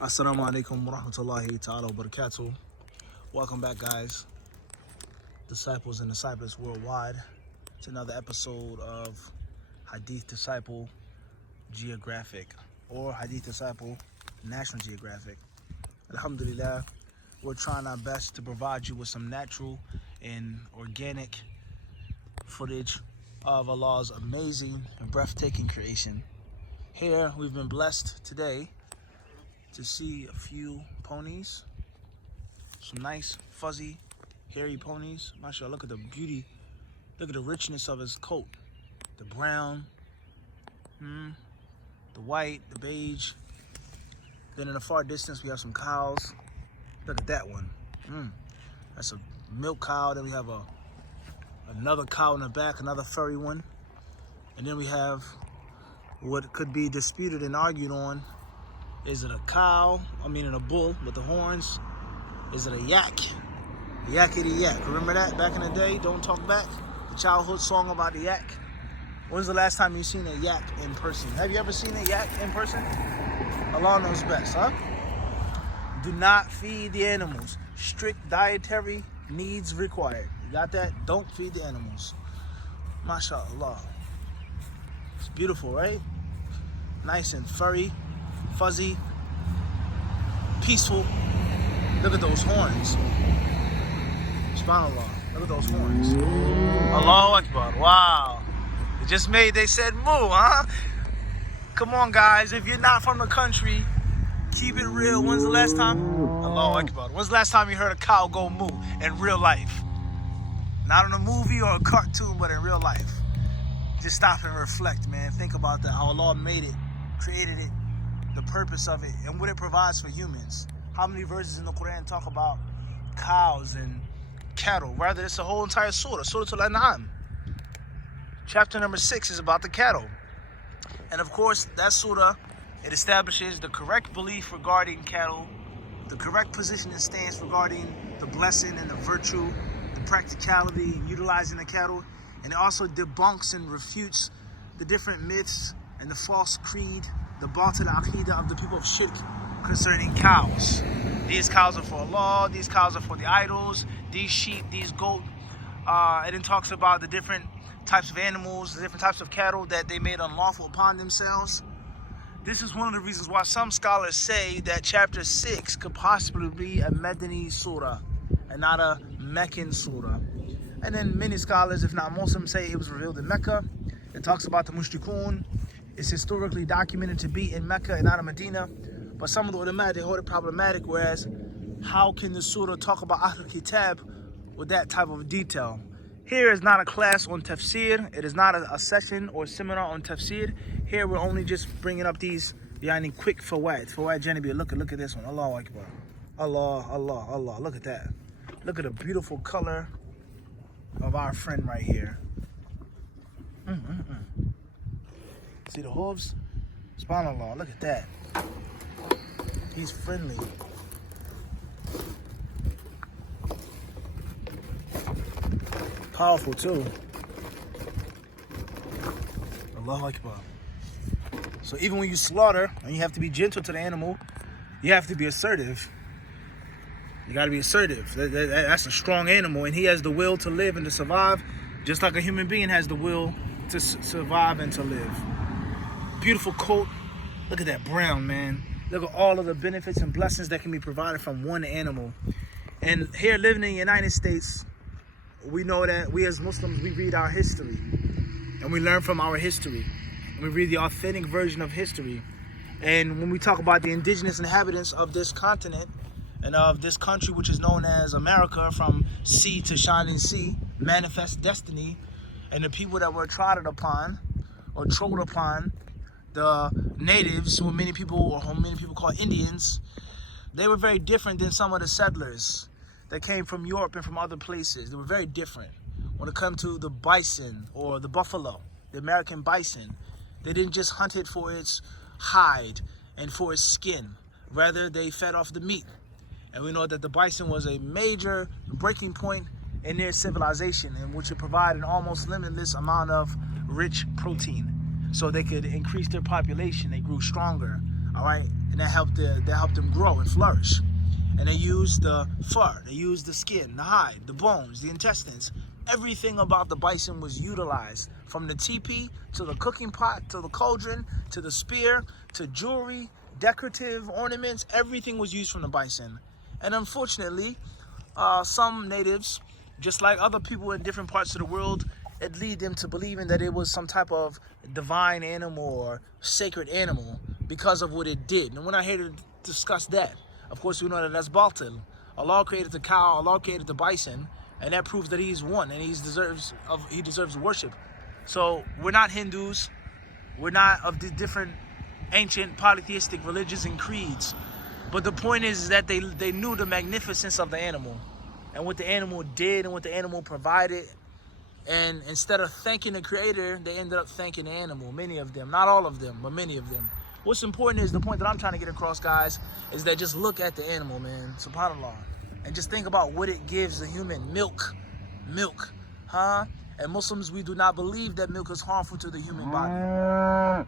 Assalamu alaikum wa rahmatullahi ta'ala wa barakatuh. Welcome back, guys, disciples and disciples worldwide, to another episode of Hadith Disciple Geographic, or Hadith Disciple National Geographic. Alhamdulillah, we're trying our best to provide you with some natural and organic footage of Allah's amazing and breathtaking creation. Here, we've been blessed today to see a few ponies, some nice, fuzzy, hairy ponies. MashaAllah, look at the beauty, look at the richness of his coat. The brown, the white, the beige. Then in the far distance, we have some cows. Look at that one. That's a milk cow. Then we have another cow in the back, another furry one. And then we have what could be disputed and argued on. Is it a bull with the horns? Is it a yak? Yakety yak. Remember that back in the day? Don't Talk Back? The childhood song about the yak. When's the last time you seen a yak in person? Have you ever seen a yak in person? Allah knows best, huh? Do not feed the animals. Strict dietary needs required. You got that? Don't feed the animals. MashaAllah. It's beautiful, right? Nice and furry, fuzzy, peaceful. Look at those horns. SubhanAllah. Look at those horns. Allahu Akbar. Wow. They said moo, huh? Come on, guys. If you're not from the country, keep it real. When's the last time? Allahu Akbar. When's the last time you heard a cow go moo in real life? Not in a movie or a cartoon, but in real life. Just stop and reflect, man. Think about that. How Allah made it, created it, the purpose of it, and what it provides for humans. How many verses in the Quran talk about cows and cattle? Rather, it's a whole entire surah, Surah Al-An'am. Chapter number 6 is about the cattle. And of course, that surah, it establishes the correct belief regarding cattle, the correct position and stance regarding the blessing and the virtue, the practicality in utilizing the cattle, and it also debunks and refutes the different myths and the false creed, the batil aqidah of the people of shirk concerning cows. These cows are for Allah, these cows are for the idols, these sheep, these goat. And it talks about the different types of animals, the different types of cattle that they made unlawful upon themselves. This is one of the reasons why some scholars say that chapter 6 could possibly be a Madani surah and not a Meccan surah. And then many scholars, if not most of them, say it was revealed in Mecca. It talks about the mushrikun. It's historically documented to be in Mecca and not in Medina. But some of the ulama, they hold it problematic, whereas how can the surah talk about Ahl Kitab with that type of detail? Here is not a class on tafsir. It is not a session or seminar on tafsir. Here we're only just bringing up these quick fawaid. Fawaid Janabi. Look at this one. Allahu Akbar. Allah. Look at that. Look at the beautiful color of our friend right here. See the hooves? SubhanAllah, look at that. He's friendly. Powerful too. Allahu Akbar. So even when you slaughter, and you have to be gentle to the animal, you have to be assertive. You gotta be assertive. That's a strong animal, and he has the will to live and to survive, just like a human being has the will to survive and to live. Beautiful coat. Look at that brown, man. Look at all of the benefits and blessings that can be provided from one animal. And here living in the United States, we know that we as Muslims, we read our history. And we learn from our history. And we read the authentic version of history. And when we talk about the indigenous inhabitants of this continent and of this country, which is known as America, from sea to shining sea, manifest destiny, and the people that were trodden upon or trod upon, the natives, who many people call Indians, they were very different than some of the settlers that came from Europe and from other places. They were very different. When it comes to the bison or the buffalo, the American bison, they didn't just hunt it for its hide and for its skin. Rather, they fed off the meat. And we know that the bison was a major breaking point in their civilization, in which it provided an almost limitless amount of rich protein. So they could increase their population. They grew stronger. all right? And that helped them grow and flourish. And they used the fur, they used the skin, the hide, the bones, the intestines. Everything about the bison was utilized, from the teepee to the cooking pot to the cauldron to the spear to jewelry, decorative ornaments. Everything was used from the bison. And unfortunately, some natives, just like other people in different parts of the world, it lead them to believing that it was some type of divine animal or sacred animal because of what it did. And we're not here to discuss that. Of course, we know that that's Batil. Allah created the cow, Allah created the bison, and that proves that He's one and He deserves worship. So we're not Hindus. We're not of the different ancient polytheistic religions and creeds. But the point is that they knew the magnificence of the animal and what the animal did and what the animal provided. And instead of thanking the creator, they ended up thanking the animal. Many of them, not all of them, but many of them. What's important is, the point that I'm trying to get across, guys, is that just look at the animal, man, subhanAllah, and just think about what it gives the human. Milk, huh? And Muslims, we do not believe that milk is harmful to the human body.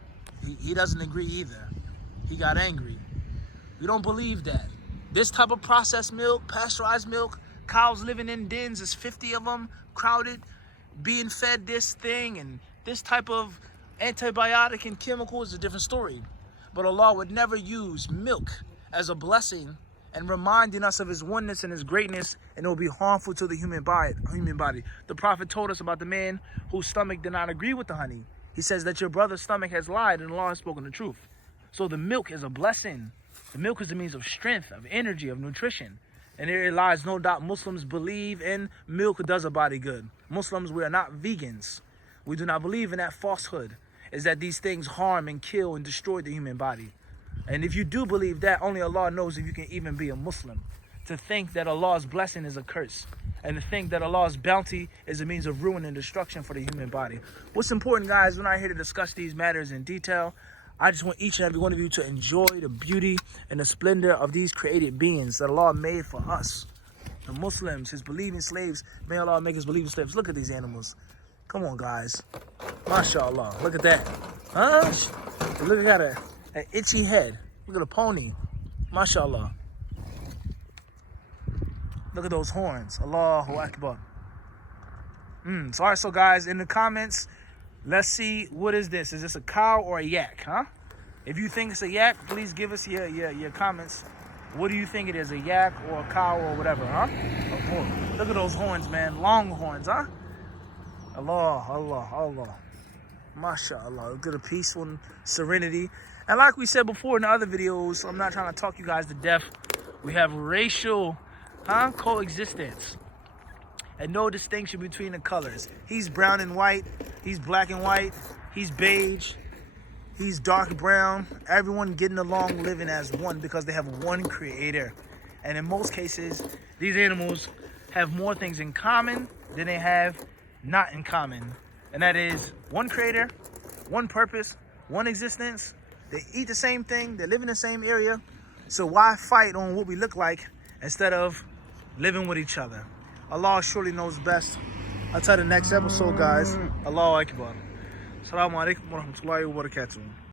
He doesn't agree either. He got angry. We don't believe that. This type of processed milk, pasteurized milk, cows living in dens, there's 50 of them, crowded, being fed this thing, and this type of antibiotic and chemical is a different story. But Allah would never use milk as a blessing and reminding us of His oneness and His greatness, and it will be harmful to the human body. The Prophet told us about the man whose stomach did not agree with the honey. He says that your brother's stomach has lied and Allah has spoken the truth. So the milk is a blessing. The milk is the means of strength, of energy, of nutrition. And there lies no doubt Muslims believe in milk does a body good. Muslims, we are not vegans. We do not believe in that falsehood, is that these things harm and kill and destroy the human body. And if you do believe that, only Allah knows if you can even be a Muslim. To think that Allah's blessing is a curse, and to think that Allah's bounty is a means of ruin and destruction for the human body. What's important, guys, we're not here to discuss these matters in detail. I just want each and every one of you to enjoy the beauty and the splendor of these created beings that Allah made for us. The Muslims, His believing slaves, may Allah make His believing slaves. Look at these animals. Come on, guys. MashaAllah. Look at that. Huh? Look, I got an itchy head. Look at a pony. MashaAllah. Look at those horns. Allahu Akbar. So guys, in the comments, let's see, what is this? Is this a cow or a yak, huh? If you think it's a yak, please give us your comments. What do you think it is, a yak or a cow or whatever, huh? Oh, look at those horns, man. Long horns, huh? Allah. MashaAllah. Look at the peaceful serenity. And like we said before in the other videos, I'm not trying to talk you guys to death. We have racial coexistence and no distinction between the colors. He's brown and white. He's black and white. He's beige. He's dark brown. Everyone getting along, living as one because they have one creator. And in most cases, these animals have more things in common than they have not in common. And that is one creator, one purpose, one existence. They eat the same thing. They live in the same area. So why fight on what we look like instead of living with each other? Allah surely knows best. Until the next episode, guys. Allahu Akbar. Assalamu alaikum wa rahmatullahi wa barakatuh.